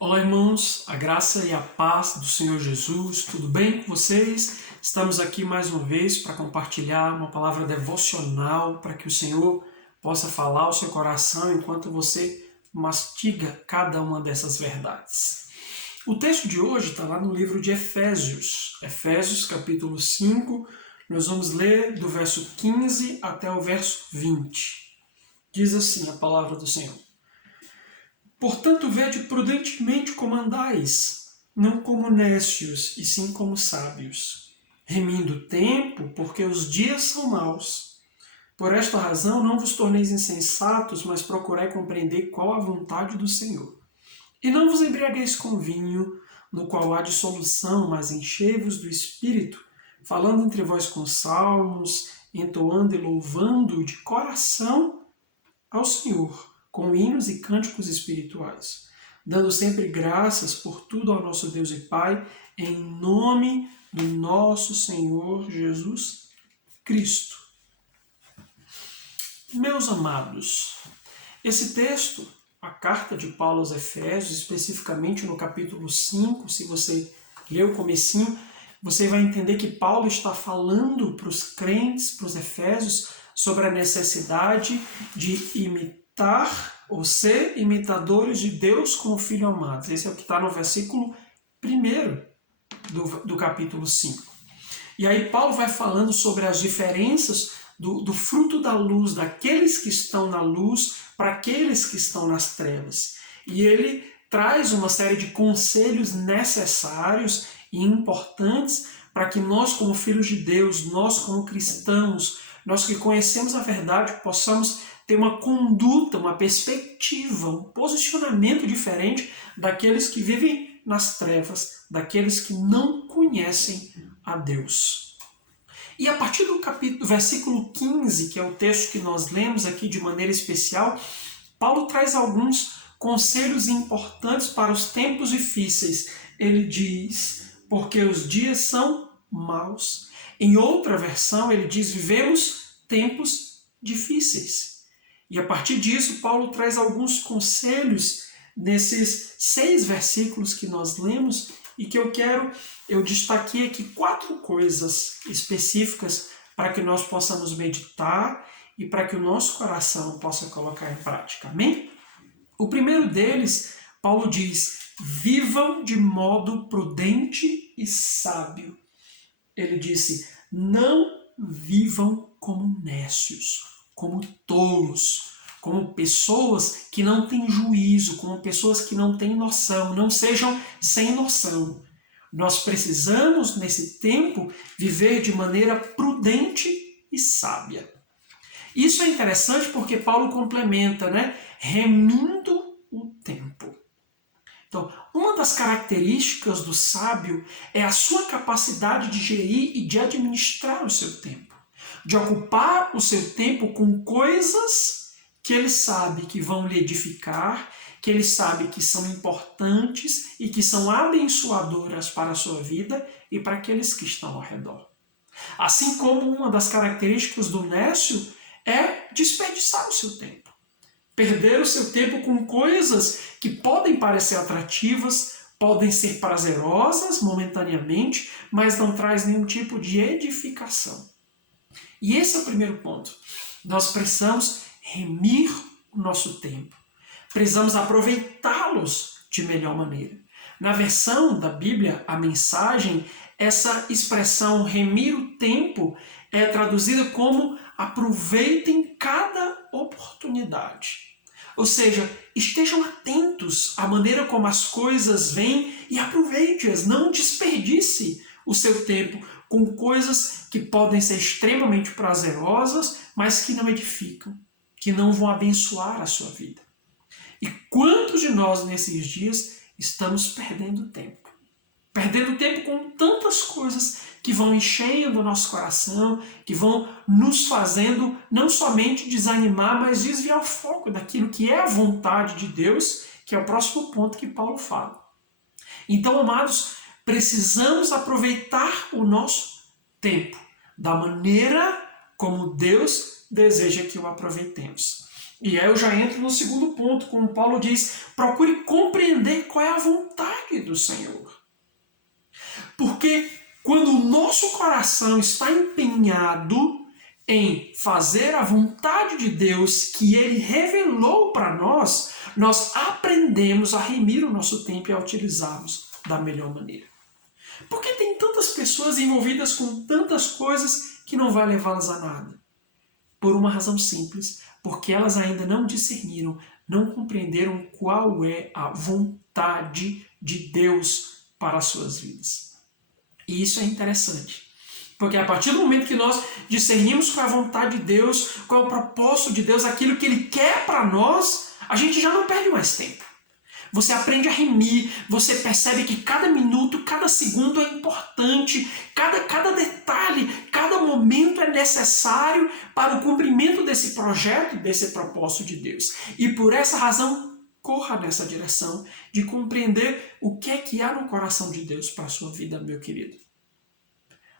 Olá, irmãos, a graça e a paz do Senhor Jesus, tudo bem com vocês? Estamos aqui mais uma vez para compartilhar uma palavra devocional para que o Senhor possa falar ao seu coração enquanto você mastiga cada uma dessas verdades. O texto de hoje está lá no livro de Efésios capítulo 5, nós vamos ler do verso 15 até o verso 20. Diz assim a palavra do Senhor. Portanto, vede prudentemente como andais, não como necios, e sim como sábios, remindo o tempo, porque os dias são maus. Por esta razão, não vos torneis insensatos, mas procurai compreender qual a vontade do Senhor. E não vos embriagueis com vinho, no qual há dissolução, mas enchei-vos do Espírito, falando entre vós com salmos, entoando e louvando de coração ao Senhor, com hinos e cânticos espirituais, dando sempre graças por tudo ao nosso Deus e Pai, em nome do nosso Senhor Jesus Cristo. Meus amados, esse texto, a carta de Paulo aos Efésios, especificamente no capítulo 5, se você ler o comecinho, você vai entender que Paulo está falando para os crentes, para os Efésios, sobre a necessidade de imitar ou ser imitadores de Deus como filho amado. Esse é o que está no versículo 1 do capítulo 5. E aí Paulo vai falando sobre as diferenças do fruto da luz, daqueles que estão na luz para aqueles que estão nas trevas. E ele traz uma série de conselhos necessários e importantes para que nós, como filhos de Deus, nós como cristãos, nós que conhecemos a verdade, possamos ter uma conduta, uma perspectiva, um posicionamento diferente daqueles que vivem nas trevas, daqueles que não conhecem a Deus. E a partir do versículo 15, que é o texto que nós lemos aqui de maneira especial, Paulo traz alguns conselhos importantes para os tempos difíceis. Ele diz, porque os dias são maus. Em outra versão, ele diz, vivemos tempos difíceis. E a partir disso, Paulo traz alguns conselhos nesses 6 versículos que nós lemos e que eu destaquei aqui 4 coisas específicas para que nós possamos meditar e para que o nosso coração possa colocar em prática. Amém? O primeiro deles, Paulo diz, vivam de modo prudente e sábio. Ele disse, não vivam como nécios, como tolos, como pessoas que não têm juízo, como pessoas que não têm noção, não sejam sem noção. Nós precisamos, nesse tempo, viver de maneira prudente e sábia. Isso é interessante porque Paulo complementa, remindo o tempo. Então, uma das características do sábio é a sua capacidade de gerir e de administrar o seu tempo, de ocupar o seu tempo com coisas que ele sabe que vão lhe edificar, que ele sabe que são importantes e que são abençoadoras para a sua vida e para aqueles que estão ao redor. Assim como uma das características do nécio é desperdiçar o seu tempo. Perder o seu tempo com coisas que podem parecer atrativas, podem ser prazerosas momentaneamente, mas não traz nenhum tipo de edificação. E esse é o primeiro ponto. Nós precisamos remir o nosso tempo. Precisamos aproveitá-los de melhor maneira. Na versão da Bíblia, a mensagem, essa expressão remir o tempo é traduzida como aproveitem cada oportunidade. Ou seja, estejam atentos à maneira como as coisas vêm e aproveite-as, não desperdice o seu tempo com coisas que podem ser extremamente prazerosas, mas que não edificam, que não vão abençoar a sua vida. E quantos de nós nesses dias estamos perdendo tempo? Perdendo tempo com tantas coisas que vão enchendo o nosso coração, que vão nos fazendo não somente desanimar, mas desviar o foco daquilo que é a vontade de Deus, que é o próximo ponto que Paulo fala. Então, amados, precisamos aproveitar o nosso tempo da maneira como Deus deseja que o aproveitemos. E aí eu já entro no segundo ponto, como Paulo diz, procure compreender qual qual é a vontade do Senhor. Porque quando o nosso coração está empenhado em fazer a vontade de Deus que Ele revelou para nós, nós aprendemos a remir o nosso tempo e a utilizá-los da melhor maneira. Porque tem tantas pessoas envolvidas com tantas coisas que não vai levá-las a nada. Por uma razão simples, porque elas ainda não discerniram, não compreenderam qual é a vontade de Deus para as suas vidas. E isso é interessante. Porque a partir do momento que nós discernimos qual é a vontade de Deus, qual é o propósito de Deus, aquilo que Ele quer para nós, a gente já não perde mais tempo. Você aprende a remir, você percebe que cada minuto, cada segundo é importante, cada detalhe, cada momento é necessário para o cumprimento desse projeto, desse propósito de Deus. E por essa razão, corra nessa direção de compreender o que é que há no coração de Deus para a sua vida, meu querido.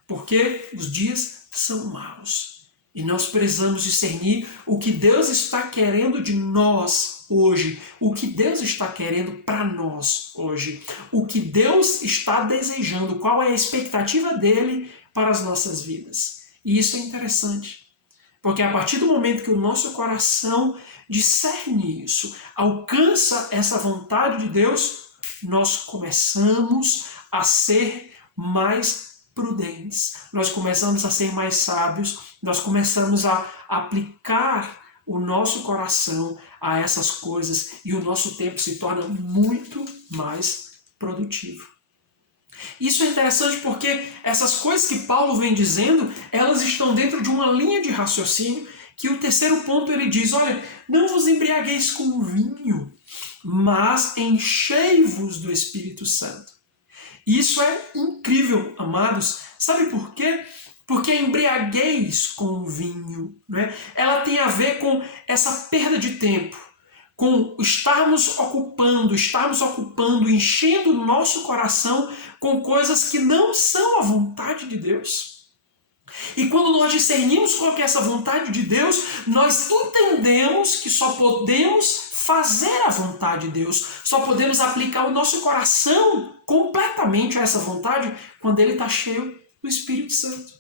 Porque os dias são maus. E nós precisamos discernir o que Deus está querendo de nós hoje. O que Deus está querendo para nós hoje. O que Deus está desejando. Qual é a expectativa dele para as nossas vidas. E isso é interessante. Porque a partir do momento que o nosso coração discerne isso, alcança essa vontade de Deus, nós começamos a ser mais prudentes, nós começamos a ser mais sábios, nós começamos a aplicar o nosso coração a essas coisas e o nosso tempo se torna muito mais produtivo. Isso é interessante porque essas coisas que Paulo vem dizendo, elas estão dentro de uma linha de raciocínio que o terceiro ponto ele diz, olha, não vos embriagueis com vinho, mas enchei-vos do Espírito Santo. Isso é incrível, amados. Sabe por quê? Porque a embriaguez com o vinho, né, ela tem a ver com essa perda de tempo, com estarmos ocupando, enchendo o nosso coração com coisas que não são a vontade de Deus. E quando nós discernimos qual que é essa vontade de Deus, nós entendemos que só podemos fazer a vontade de Deus, só podemos aplicar o nosso coração completamente a essa vontade quando ele está cheio do Espírito Santo.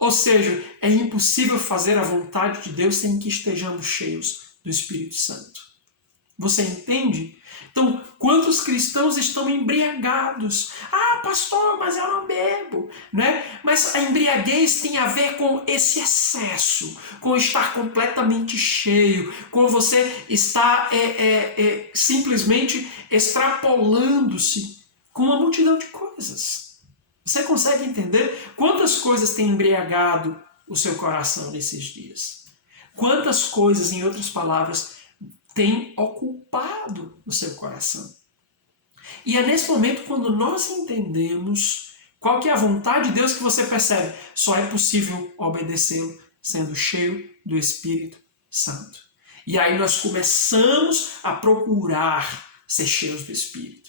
Ou seja, é impossível fazer a vontade de Deus sem que estejamos cheios do Espírito Santo. Você entende? Então, quantos cristãos estão embriagados? Ah, pastor, mas eu não bebo, né? Mas a embriaguez tem a ver com esse excesso, com estar completamente cheio, com você estar simplesmente extrapolando-se com uma multidão de coisas. Você consegue entender quantas coisas têm embriagado o seu coração nesses dias? Quantas coisas, em outras palavras, tem ocupado o seu coração. E é nesse momento quando nós entendemos qual que é a vontade de Deus que você percebe, só é possível obedecê-lo sendo cheio do Espírito Santo. E aí nós começamos a procurar ser cheios do Espírito.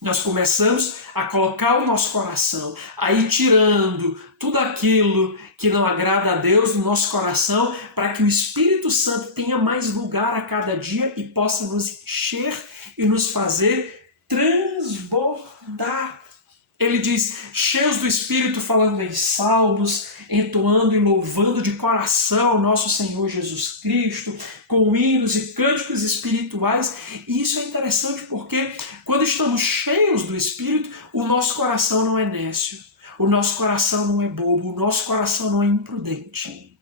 Nós começamos a colocar o nosso coração, a ir tirando tudo aquilo que não agrada a Deus no nosso coração, para que o Espírito Santo tenha mais lugar a cada dia e possa nos encher e nos fazer transbordar. Ele diz, cheios do Espírito, falando em salmos, entoando e louvando de coração o nosso Senhor Jesus Cristo, com hinos e cânticos espirituais. E isso é interessante porque quando estamos cheios do Espírito, o nosso coração não é nécio, o nosso coração não é bobo, o nosso coração não é imprudente.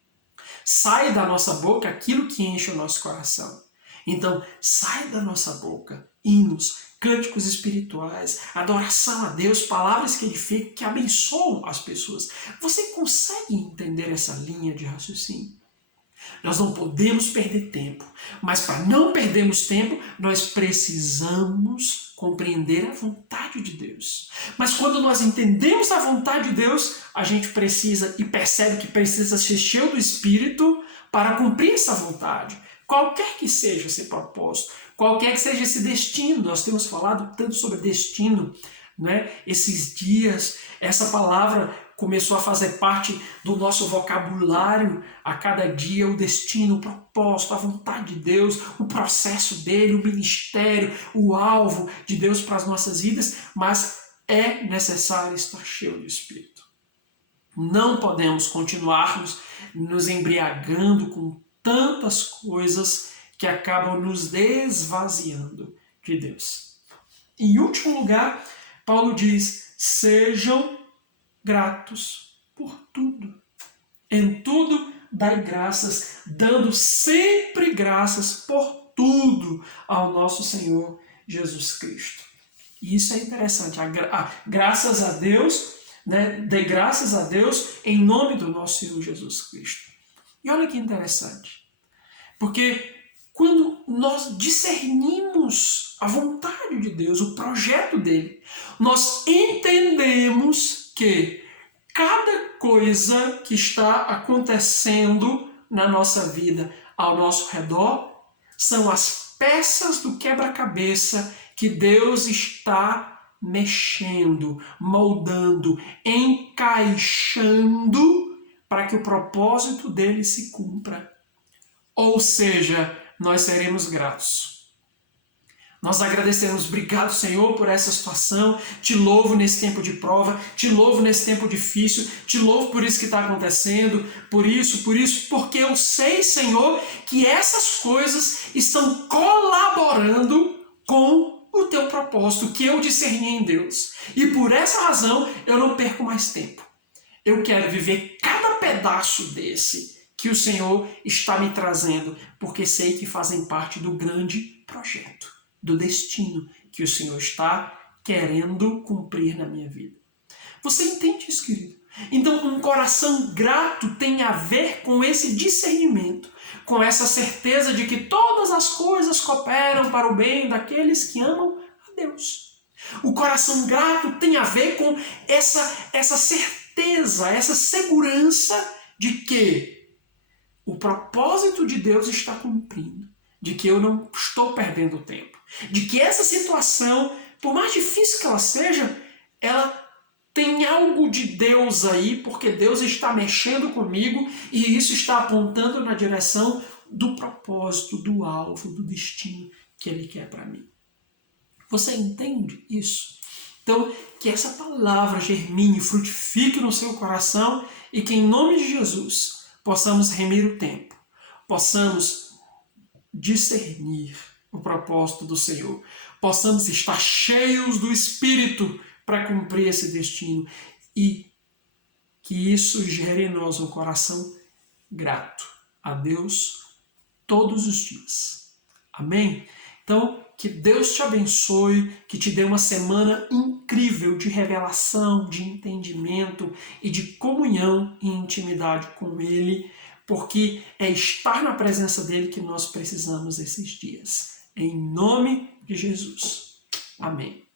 Sai da nossa boca aquilo que enche o nosso coração. Então, sai da nossa boca hinos, cânticos espirituais, adoração a Deus, palavras que edificam, que abençoam as pessoas. Você consegue entender essa linha de raciocínio? Nós não podemos perder tempo, mas para não perdermos tempo, nós precisamos compreender a vontade de Deus. Mas quando nós entendemos a vontade de Deus, a gente precisa e percebe que precisa ser cheio do Espírito para cumprir essa vontade. Qualquer que seja esse propósito, qualquer que seja esse destino, nós temos falado tanto sobre destino, né? Esses dias, essa palavra começou a fazer parte do nosso vocabulário a cada dia, o destino, o propósito, a vontade de Deus, o processo dele, o ministério, o alvo de Deus para as nossas vidas, mas é necessário estar cheio do Espírito. Não podemos continuarmos nos embriagando com tantas coisas que acabam nos desvaziando de Deus. Em último lugar, Paulo diz: sejam gratos por tudo. Em tudo dai graças, dando sempre graças por tudo ao nosso Senhor Jesus Cristo. E isso é interessante. Graças a Deus, né? Dê graças a Deus em nome do nosso Senhor Jesus Cristo. E olha que interessante. Porque quando nós discernimos a vontade de Deus, o projeto dele, nós entendemos que cada coisa que está acontecendo na nossa vida, ao nosso redor, são as peças do quebra-cabeça que Deus está mexendo, moldando, encaixando para que o propósito dele se cumpra. Ou seja, nós seremos gratos. Nós agradecemos, obrigado, Senhor, por essa situação, te louvo nesse tempo de prova, te louvo nesse tempo difícil, te louvo por isso que está acontecendo, por isso, porque eu sei, Senhor, que essas coisas estão colaborando com o teu propósito, que eu discerni em Deus. E por essa razão, eu não perco mais tempo. Eu quero viver cada pedaço desse que o Senhor está me trazendo, porque sei que fazem parte do grande projeto, do destino que o Senhor está querendo cumprir na minha vida. Você entende isso, querido? Então, um coração grato tem a ver com esse discernimento, com essa certeza de que todas as coisas cooperam para o bem daqueles que amam a Deus. O coração grato tem a ver com essa certeza, essa segurança de que o propósito de Deus está cumprindo, de que eu não estou perdendo tempo, de que essa situação, por mais difícil que ela seja, ela tem algo de Deus aí, porque Deus está mexendo comigo e isso está apontando na direção do propósito, do alvo, do destino que Ele quer para mim. Você entende isso? Então, que essa palavra germine, frutifique no seu coração e que em nome de Jesus possamos remir o tempo, possamos discernir o propósito do Senhor, possamos estar cheios do Espírito para cumprir esse destino e que isso gere em nós um coração grato a Deus todos os dias. Amém? Então, que Deus te abençoe, que te dê uma semana incrível de revelação, de entendimento e de comunhão e intimidade com Ele, porque é estar na presença dEle que nós precisamos esses dias. Em nome de Jesus. Amém.